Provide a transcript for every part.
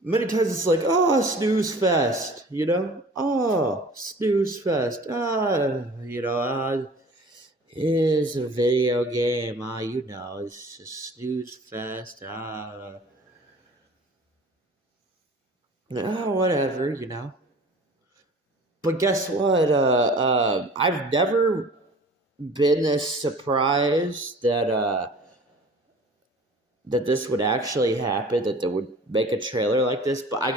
Many times it's like, oh, snooze fest, you know? Oh, snooze fest. Is a video game. It's just snooze fest. Whatever, But guess what? I've never been this surprised that this would actually happen, that they would make a trailer like this. But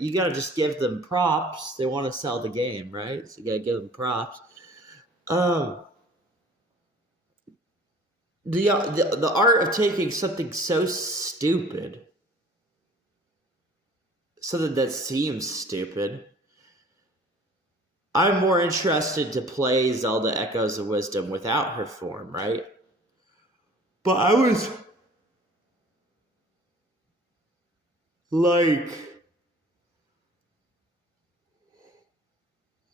you gotta just give them props. They want to sell the game, right? So you gotta give them props. Um, the art of taking something so stupid, something that seems stupid. I'm more interested to play Zelda Echoes of Wisdom without her form, right? But I was like,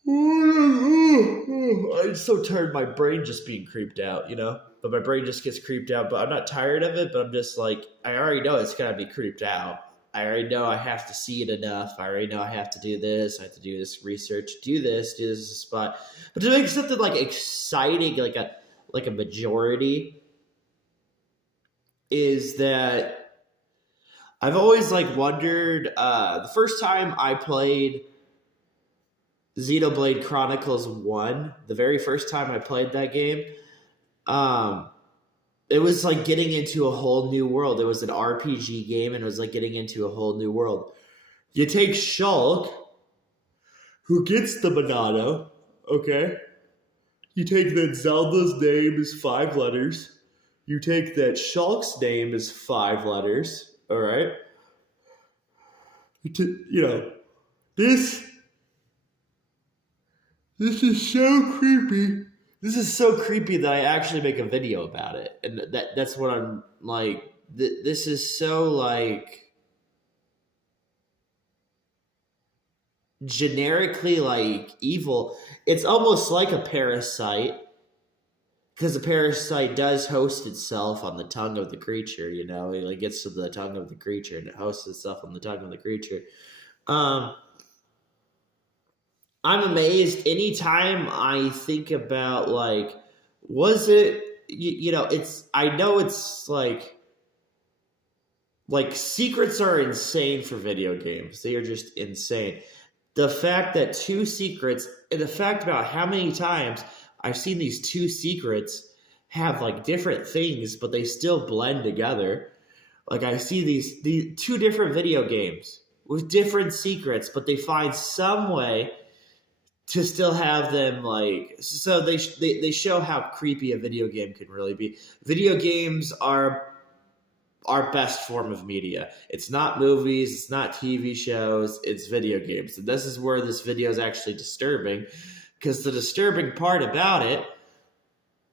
I'm so tired. My brain just being creeped out, But my brain just gets creeped out. But I'm not tired of it. But I'm just like, I already know it's gonna be creeped out. I already know I have to see it enough. I already know I have to do this. I have to do this research. Do this as a spot. But to make something like exciting, like a majority, is that I've always like wondered. The first time I played Xenoblade Chronicles 1, the very first time I played that game, it was like getting into a whole new world. It was an RPG game, and it was like getting into a whole new world. You take Shulk, who gets the Monado, okay? You take that Zelda's name is 5 letters. You take that Shulk's name is 5 letters, all right? This This is so creepy. This is so creepy that I actually make a video about it, and that's what I'm like. This is so like generically like evil. It's almost like a parasite, because the parasite does host itself on the tongue of the creature. It like gets to the tongue of the creature and it hosts itself on the tongue of the creature. Um, I'm amazed anytime I think about like, was it, it's, I know it's like secrets are insane for video games. They are just insane. The fact that two secrets, and the fact about how many times I've seen these two secrets have like different things, but they still blend together. Like I see these two different video games with different secrets, but they find some way to still have them like, so they show how creepy a video game can really be. Video games are our best form of media. It's not movies, it's not TV shows, it's video games. And this is where this video is actually disturbing, because the disturbing part about it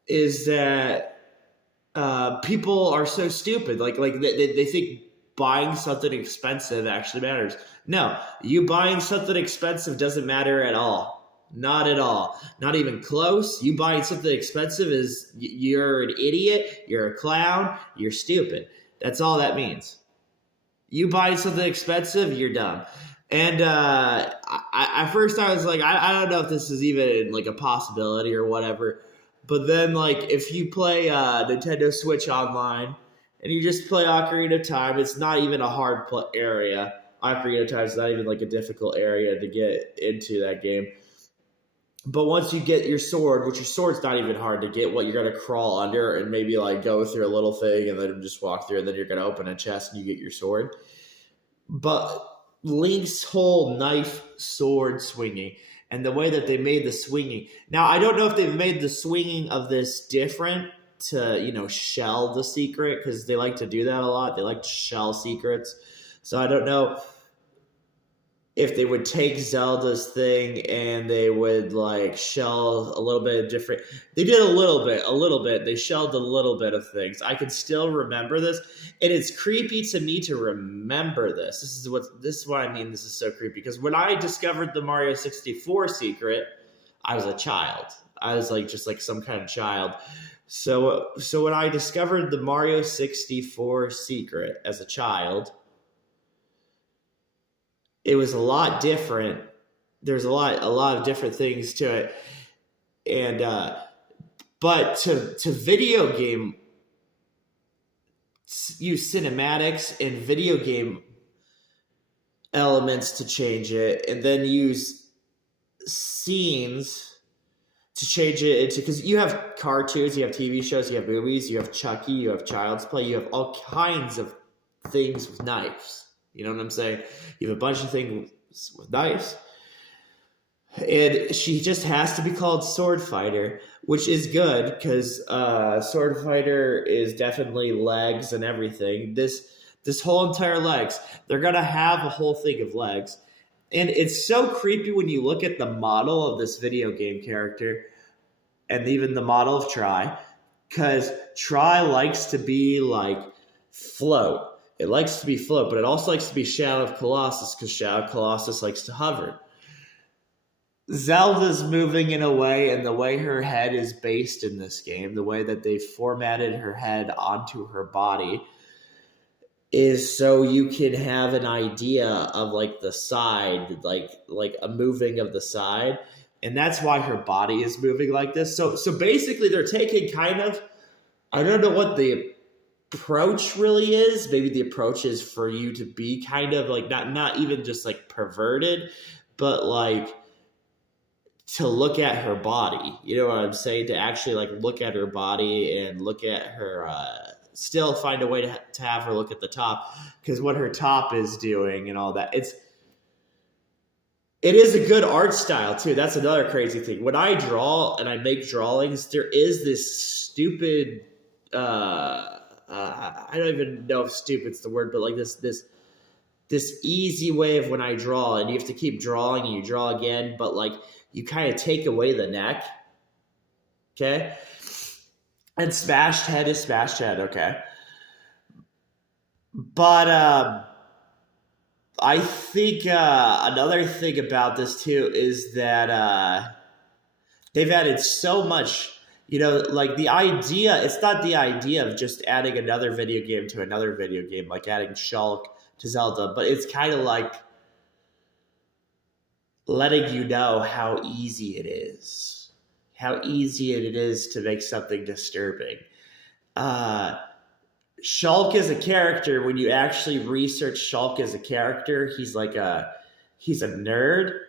is that people are so stupid. Like they think buying something expensive actually matters. No, you buying something expensive doesn't matter at all. Not at all. Not even close. You buying something expensive is you're an idiot, you're a clown, you're stupid. That's all that means. You buy something expensive, you're dumb. And at first I was like, I don't know if this is even like a possibility or whatever. But then, like, if you play Nintendo Switch Online and you just play Ocarina of Time, it's not even a hard area. Ocarina of Time is not even like a difficult area to get into that game. But once you get your sword, which your sword's not even hard to get, what you're gonna crawl under and maybe like go through a little thing and then just walk through, and then you're gonna open a chest and you get your sword. But Link's whole knife sword swinging and the way that they made the swinging. Now, I don't know if they've made the swinging of this different to, shell the secret, because they like to do that a lot. They like to shell secrets. So I don't know if they would take Zelda's thing and they would like shell a little bit of different. They did a little bit. They shelled a little bit of things. I can still remember this, and it's creepy to me to remember this. This is what I mean. This is so creepy, because when I discovered the Mario 64 secret, I was a child. I was like just like some kind of child. So when I discovered the Mario 64 secret as a child, it was a lot different. There's a lot of different things to it, and but to video game use cinematics and video game elements to change it, and then use scenes to change it into, because you have cartoons, you have TV shows, you have movies, you have Chucky, you have Child's Play, you have all kinds of things with knives. You know what I'm saying? You have a bunch of things with knives. And she just has to be called Sword Fighter, which is good because Sword Fighter is definitely legs and everything. This whole entire legs, they're gonna have a whole thing of legs, and it's so creepy when you look at the model of this video game character, and even the model of Try, because Try likes to be like float. It likes to be float, but it also likes to be Shadow of Colossus because Shadow of Colossus likes to hover. Zelda's moving in a way, and the way her head is based in this game, the way that they formatted her head onto her body, is so you can have an idea of like the side, like a moving of the side, and that's why her body is moving like this. So basically, they're taking kind of, I don't know what the approach really is. Maybe the approach is for you to be kind of like not even just like perverted, but like to look at her body. You know what I'm saying? To actually like look at her body and look at her, still find a way to have her look at the top, because what her top is doing and all that. It is a good art style too. That's another crazy thing. When I draw and I make drawings, there is this stupid, I don't even know if stupid's the word, but like this easy way of when I draw, and you have to keep drawing and you draw again, but like you kind of take away the neck. Okay. And smashed head is smashed head. Okay. But I think another thing about this too is that they've added so much, like the idea, it's not the idea of just adding another video game to another video game, like adding Shulk to Zelda, but it's kind of like letting you know how easy it is. How easy it is to make something disturbing. Shulk as a character, when you actually research Shulk as a character, he's a nerd.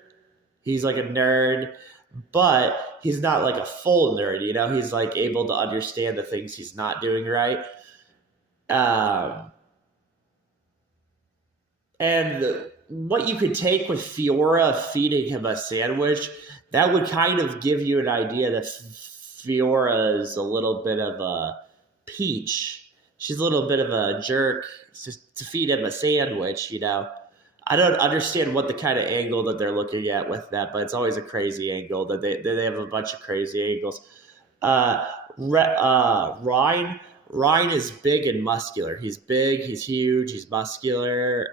He's like a nerd, but he's not like a full nerd, He's like able to understand the things he's not doing right. And what you could take with Fiora feeding him a sandwich, that would kind of give you an idea that Fiora is a little bit of a peach. She's a little bit of a jerk to feed him a sandwich, I don't understand what the kind of angle that they're looking at with that, but it's always a crazy angle. That they have a bunch of crazy angles. Reyn is big and muscular. He's big, he's huge, he's muscular.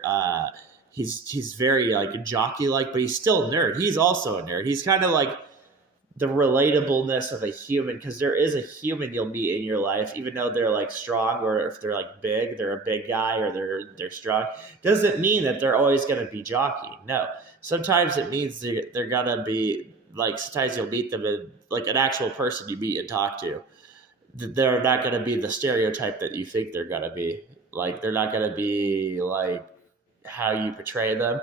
He's very like jockey-like, but he's still a nerd. He's also a nerd. He's kind of like the relatableness of a human, because there is a human you'll meet in your life, even though they're like strong, or if they're like big, they're a big guy, or they're strong. Doesn't mean that they're always going to be jockey. No, sometimes it means they're gonna be like. Sometimes you'll meet them in like an actual person you meet and talk to. They're not going to be the stereotype that you think they're going to be. Like they're not going to be like how you portray them.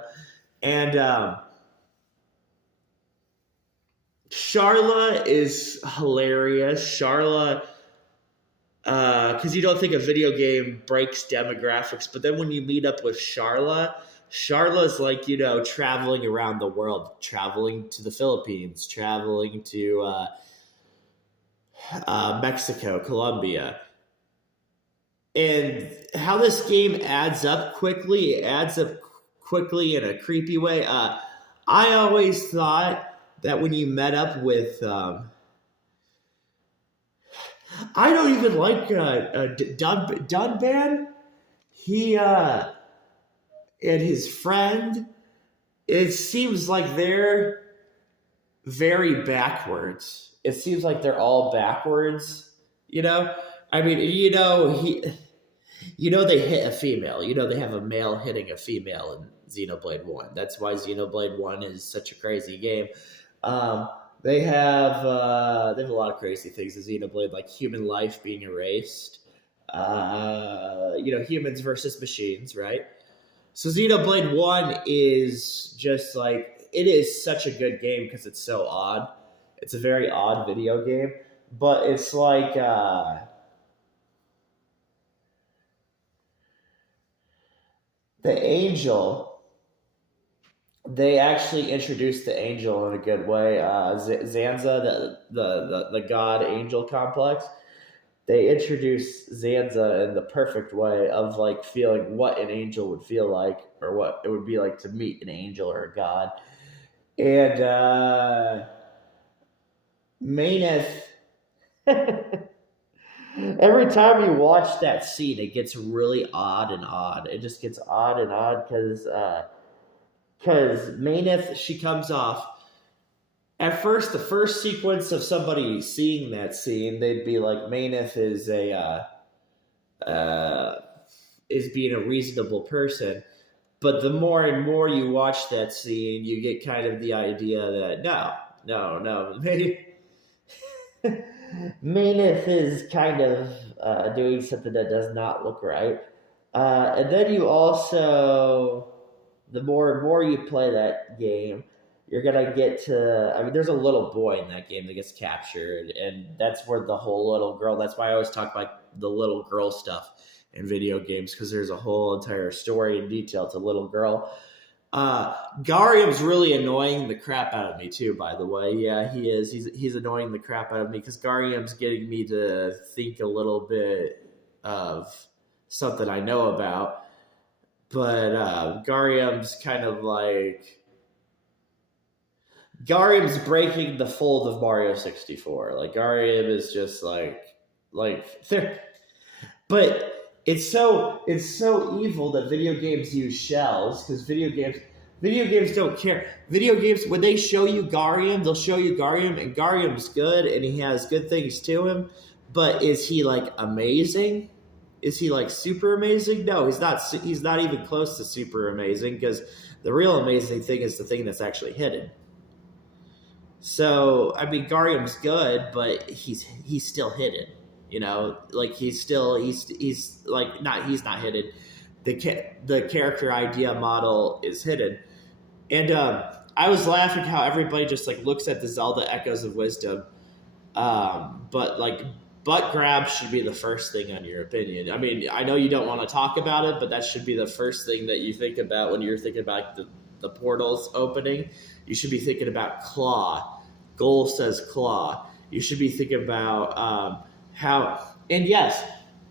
And Sharla is hilarious. Sharla, because you don't think a video game breaks demographics, but then when you meet up with Sharla's like, traveling around the world, traveling to the Philippines, traveling to Mexico, Colombia. And how this game adds up quickly in a creepy way. I always thought that when you met up with, I don't even like Dunban. He and his friend, it seems like they're very backwards. It seems like they're all backwards, I mean, they hit a female. They have a male hitting a female in Xenoblade 1. That's why Xenoblade 1 is such a crazy game. Um, they have a lot of crazy things in Xenoblade, like human life being erased. Humans versus machines, right? So Xenoblade 1 is just like, it is such a good game because it's so odd. It's a very odd video game, but it's like the angel. They actually introduced the angel in a good way. Zanza, the god angel complex. They introduced Zanza in the perfect way of like feeling what an angel would feel like, or what it would be like to meet an angel or a god. And Mayneth, every time you watch that scene, it gets really odd and odd. It just gets odd and odd because Mayneth, she comes off. At first, the first sequence of somebody seeing that scene, they'd be like, Mayneth is being a reasonable person. But the more and more you watch that scene, you get kind of the idea that no, Mayneth is kind of doing something that does not look right. And then you also, the more and more you play that game, you're going to get to, there's a little boy in that game that gets captured, and that's where the whole little girl, that's why I always talk about the little girl stuff in video games, because there's a whole entire story and detail to little girl. Garium's really annoying the crap out of me too, by the way. Yeah, he is. He's annoying the crap out of me because Garium's getting me to think a little bit of something I know about. But Garium's kind of like, Garium's breaking the fold of Mario 64. Like, Garium is just like but it's so evil that video games use shells, because video games don't care. Video games, when they show you Garium, they'll show you Garium, and Garium's good and he has good things to him, but is he like amazing? Is he like super amazing? No, he's not. He's not even close to super amazing, because the real amazing thing is the thing that's actually hidden. So, Garium's good, but he's still hidden. Like he's not hidden. The character idea model is hidden. And I was laughing how everybody just like looks at the Zelda Echoes of Wisdom. But like, butt grab should be the first thing on your opinion. I know you don't want to talk about it, but that should be the first thing that you think about when you're thinking about the portals opening. You should be thinking about claw. Goal says claw. You should be thinking about how, and yes,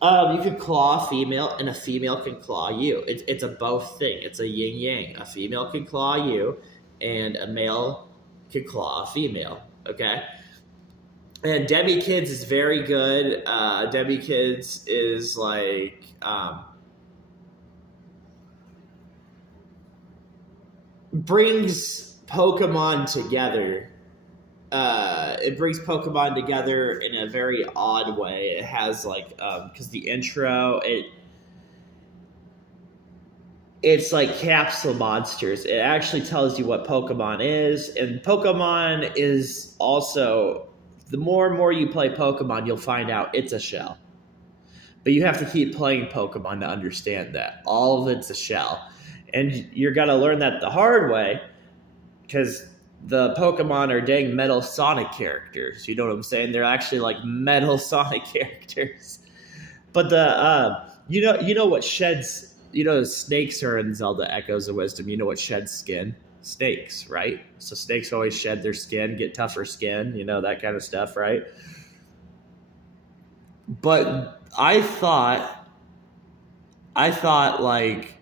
you can claw a female and a female can claw you. It's a both thing. It's a yin yang. A female can claw you and a male can claw a female. Okay. And Debbie Kids is very good. Debbie Kids is like, brings Pokemon together. It brings Pokemon together in a very odd way. It has like, because the intro, it's like Capsule Monsters. It actually tells you what Pokemon is, and Pokemon is also, the more and more you play Pokemon, you'll find out it's a shell. But you have to keep playing Pokemon to understand that. All of it's a shell. And you're going to learn that the hard way, because the Pokemon are dang Metal Sonic characters. You know what I'm saying? They're actually like Metal Sonic characters. But you know what sheds, snakes are in Zelda Echoes of Wisdom. You know what sheds skin? Snakes, right? So snakes always shed their skin, get tougher skin, that kind of stuff, right? But I thought like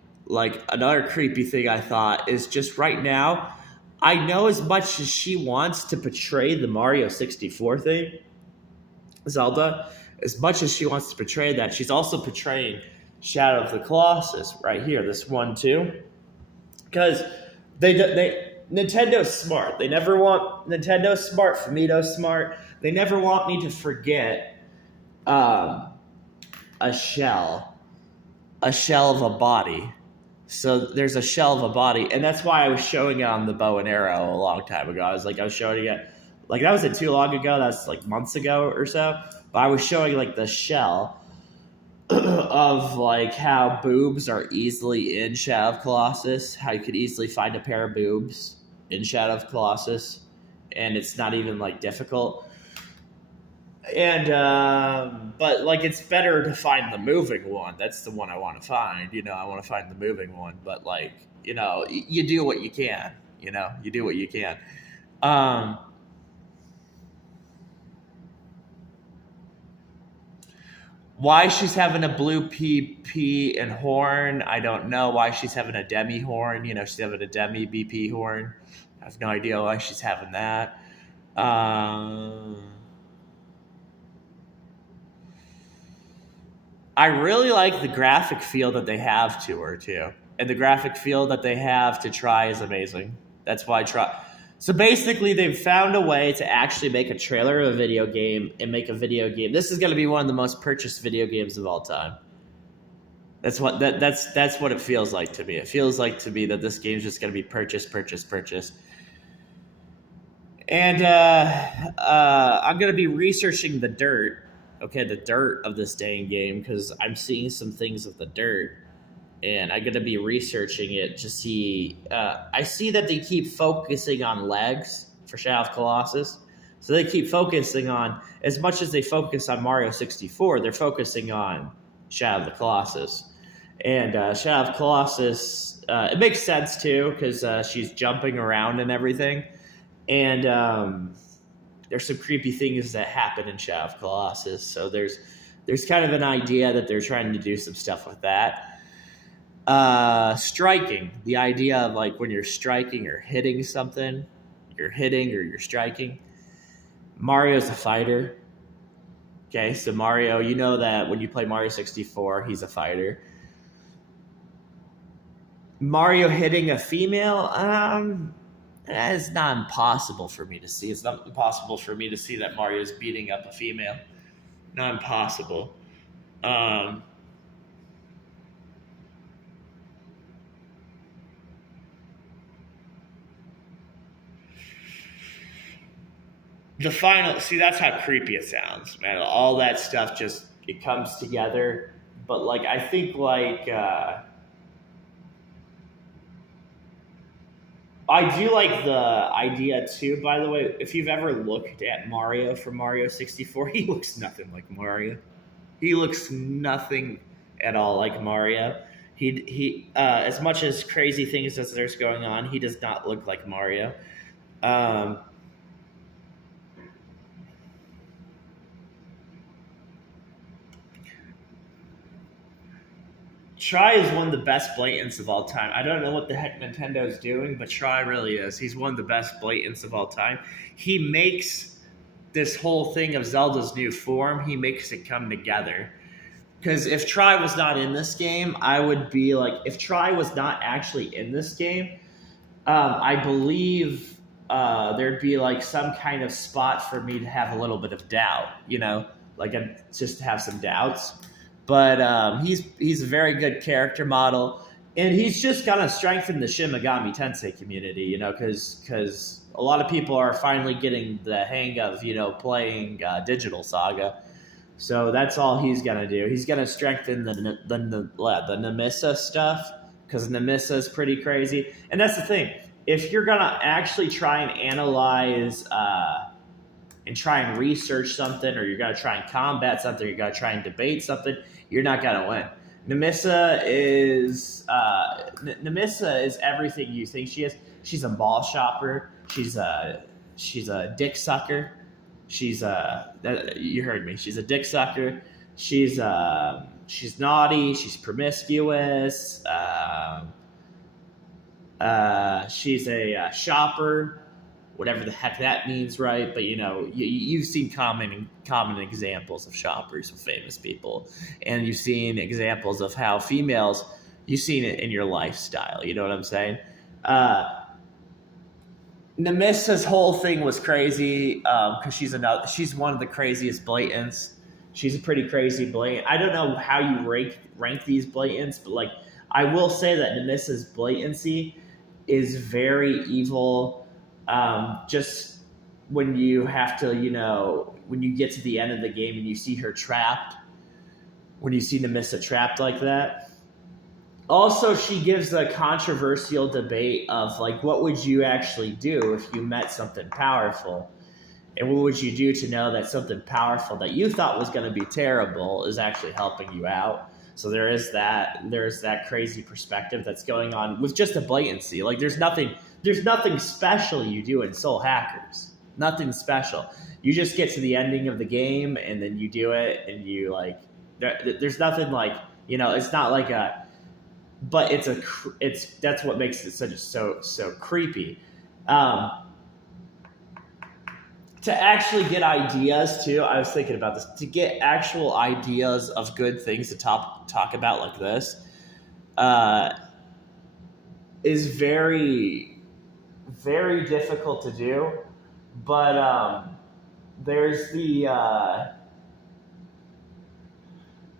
another creepy thing I thought is just right now, I know as much as she wants to portray the Mario 64 thing, Zelda, as much as she wants to portray that, she's also portraying Shadow of the Colossus right here, this one too. Because Nintendo's smart. Nintendo's smart, Famito's smart. They never want me to forget a shell a shell of a body. So there's a shell of a body, and that's why I was showing it on the bow and arrow a long time ago. I was showing it, like that wasn't too long ago. That's like months ago or so. But I was showing like the shell of like how boobs are easily in Shadow of Colossus. How you could easily find a pair of boobs in Shadow of Colossus, and it's not even like difficult. And but like it's better to find the moving one. That's the one I want to find. I want to find the moving one. But like you do what you can. You do what you can. Why she's having a blue PP and horn, I don't know. Why she's having a demi horn, she's having a demi BP horn. I have no idea why she's having that. I really like the graphic feel that they have to her too, and the graphic feel that they have to Try is amazing. That's why Try. So basically, they've found a way to actually make a trailer of a video game and make a video game. This is going to be one of the most purchased video games of all time. That's what that's what it feels like to me. It feels like to me that this game's just going to be purchased. And I'm going to be researching the dirt. Okay, the dirt of this dang game, because I'm seeing some things of the dirt, and I'm going to be researching it to see. I see that they keep focusing on legs for Shadow of Colossus. So they keep focusing on, as much as they focus on Mario 64, they're focusing on Shadow of the Colossus. And Shadow of Colossus, it makes sense too, because she's jumping around and everything. And there's some creepy things that happen in Shadow of Colossus. So there's kind of an idea that they're trying to do some stuff with that. Striking, the idea of like when you're striking or hitting something, you're hitting or you're striking. Mario's a fighter. Okay, so Mario, you know that when you play Mario 64, he's a fighter. Mario hitting a female, that is not impossible for me to see. It's not impossible for me to see that Mario's beating up a female. Not impossible. The final, see, that's how creepy it sounds, man. All that stuff just, it comes together. But like, I think like, I do like the idea too, by the way. If you've ever looked at Mario from Mario 64, he looks nothing like Mario. He looks nothing at all like Mario. He as much as crazy things as there's going on, he does not look like Mario. Try is one of the best blatants of all time. I don't know what the heck Nintendo's doing, but Try really is. He's one of the best blatants of all time. He makes this whole thing of Zelda's new form, he makes it come together. Because if Try was not in this game, I would be like, if Try was not actually in this game, I believe there'd be like some kind of spot for me to have a little bit of doubt, like just to have some doubts. But he's a very good character model, and he's just gonna strengthen the Shin Megami Tensei community, because a lot of people are finally getting the hang of playing Digital Saga. So that's all he's gonna do. He's gonna strengthen the Namissa stuff, because Namissa is pretty crazy, and that's the thing. If you're gonna actually try and analyze and try and research something, or you're gonna try and combat something, you're gonna try and debate something, you're not gonna win. Namissa is everything you think she is. She's a ball shopper. She's a dick sucker. You heard me. She's a dick sucker. She's naughty. She's promiscuous. She's a shopper, whatever the heck that means, right? But you've seen common examples of shoppers with famous people, and you've seen examples of how females. You've seen it in your lifestyle. You know what I'm saying? Namissa's whole thing was crazy because she's one of the craziest blatants. She's a pretty crazy blatant. I don't know how you rank these blatants, but like I will say that Nemesis blatancy is very evil. Just when you have to, when you get to the end of the game and you see her trapped, when you see Nemissa trapped like that. Also, she gives a controversial debate of like, what would you actually do if you met something powerful? And what would you do to know that something powerful that you thought was going to be terrible is actually helping you out? So there's that crazy perspective that's going on with just a blatancy. Like there's nothing special you do in Soul Hackers. Nothing special. You just get to the ending of the game and then you do it and you like. There's nothing like, it's not like a. But that's what makes it so creepy. To actually get ideas too, I was thinking about this. To get actual ideas of good things to talk about like this, is very, very difficult to do. But there's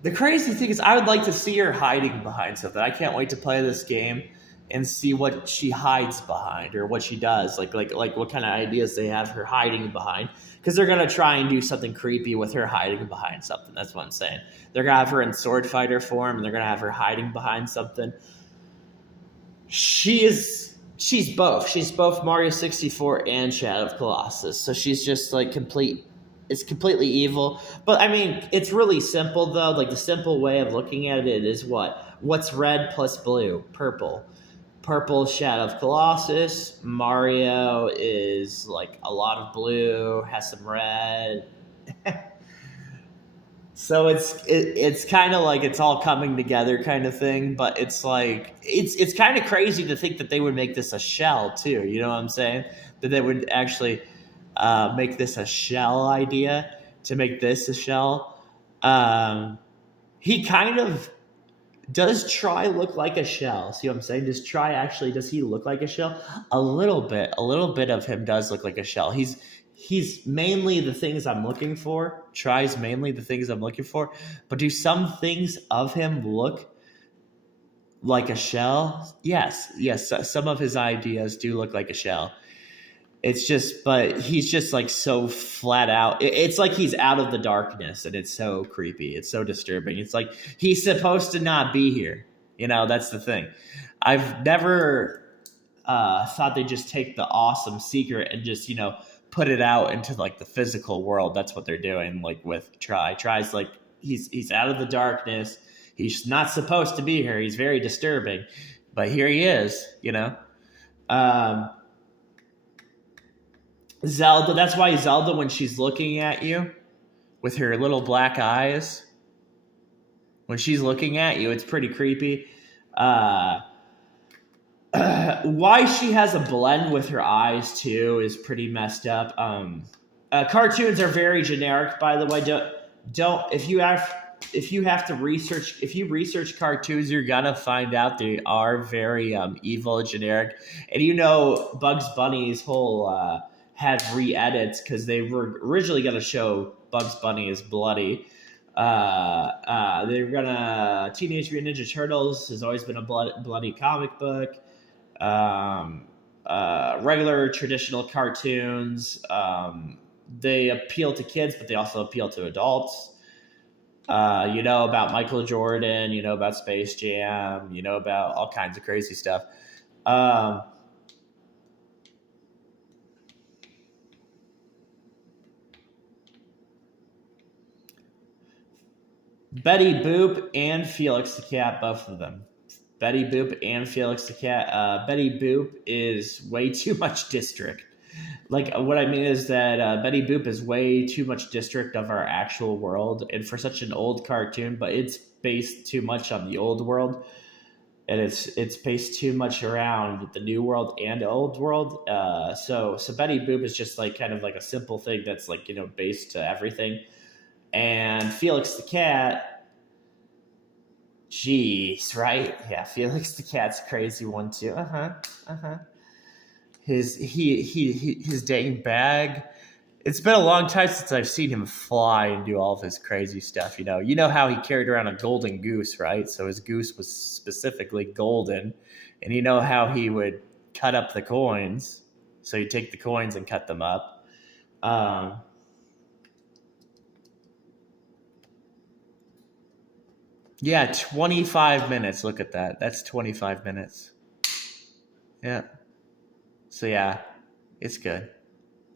the crazy thing is, I would like to see her hiding behind something. I can't wait to play this game and see what she hides behind or what she does, like what kind of ideas they have her hiding behind. Because they're gonna try and do something creepy with her hiding behind something. That's what I'm saying. They're gonna have her in sword fighter form, and they're gonna have her hiding behind something. She's both. She's both Mario 64 and Shadow of Colossus. So she's just like complete. It's completely evil. But I mean, it's really simple though. Like the simple way of looking at it is what's red plus blue? Purple. Purple, Shadow of Colossus. Mario is like a lot of blue, has some red. So it's kind of like it's all coming together kind of thing, but it's like it's kind of crazy to think that they would make this a shell too. You know what I'm saying? That they would actually make this a shell idea, to make this a shell. He kind of does Try look like a shell. See what I'm saying? Does he look like a shell? A little bit of him does look like a shell. He's mainly the things I'm looking for. Try's mainly the things I'm looking for. But do some things of him look like a shell? Yes. Some of his ideas do look like a shell. It's just, but he's just like so flat out. It's like he's out of the darkness, and it's so creepy. It's so disturbing. It's like he's supposed to not be here. That's the thing. I've never thought they'd just take the awesome secret and just, put it out into like the physical world. That's what they're doing. Like with Try. Try's like he's out of the darkness. He's not supposed to be here. He's very disturbing, but here he is. Zelda, that's why Zelda, when she's looking at you with her little black eyes, when she's looking at you, it's pretty creepy. Why she has a blend with her eyes too is pretty messed up. Cartoons are very generic, by the way. Don't if you research cartoons, you're gonna find out they are very evil, generic. And Bugs Bunny's whole had re-edits because they were originally going to show Bugs Bunny as bloody. They were gonna Teenage Mutant Ninja Turtles has always been a bloody comic book. Regular traditional cartoons, they appeal to kids, but they also appeal to adults. About Michael Jordan, about Space Jam, about all kinds of crazy stuff. Betty Boop and Felix the Cat, both of them. Betty Boop and Felix the Cat. Betty Boop is way too much district. Like, what I mean is that Betty Boop is way too much district of our actual world, and for such an old cartoon, but it's based too much on the old world, and it's based too much around the new world and old world. So Betty Boop is just like kind of like a simple thing that's like based to everything. And Felix the Cat, jeez, right? Yeah, Felix the Cat's a crazy one too. His dang bag It's been a long time since I've seen him fly and do all of his crazy stuff. You know how he carried around a golden goose, right? So his goose was specifically golden, and you know how he would cut up the coins. So you take the coins and cut them up. Yeah, 25 minutes. Look at that. That's 25 minutes. Yeah. So yeah, it's good.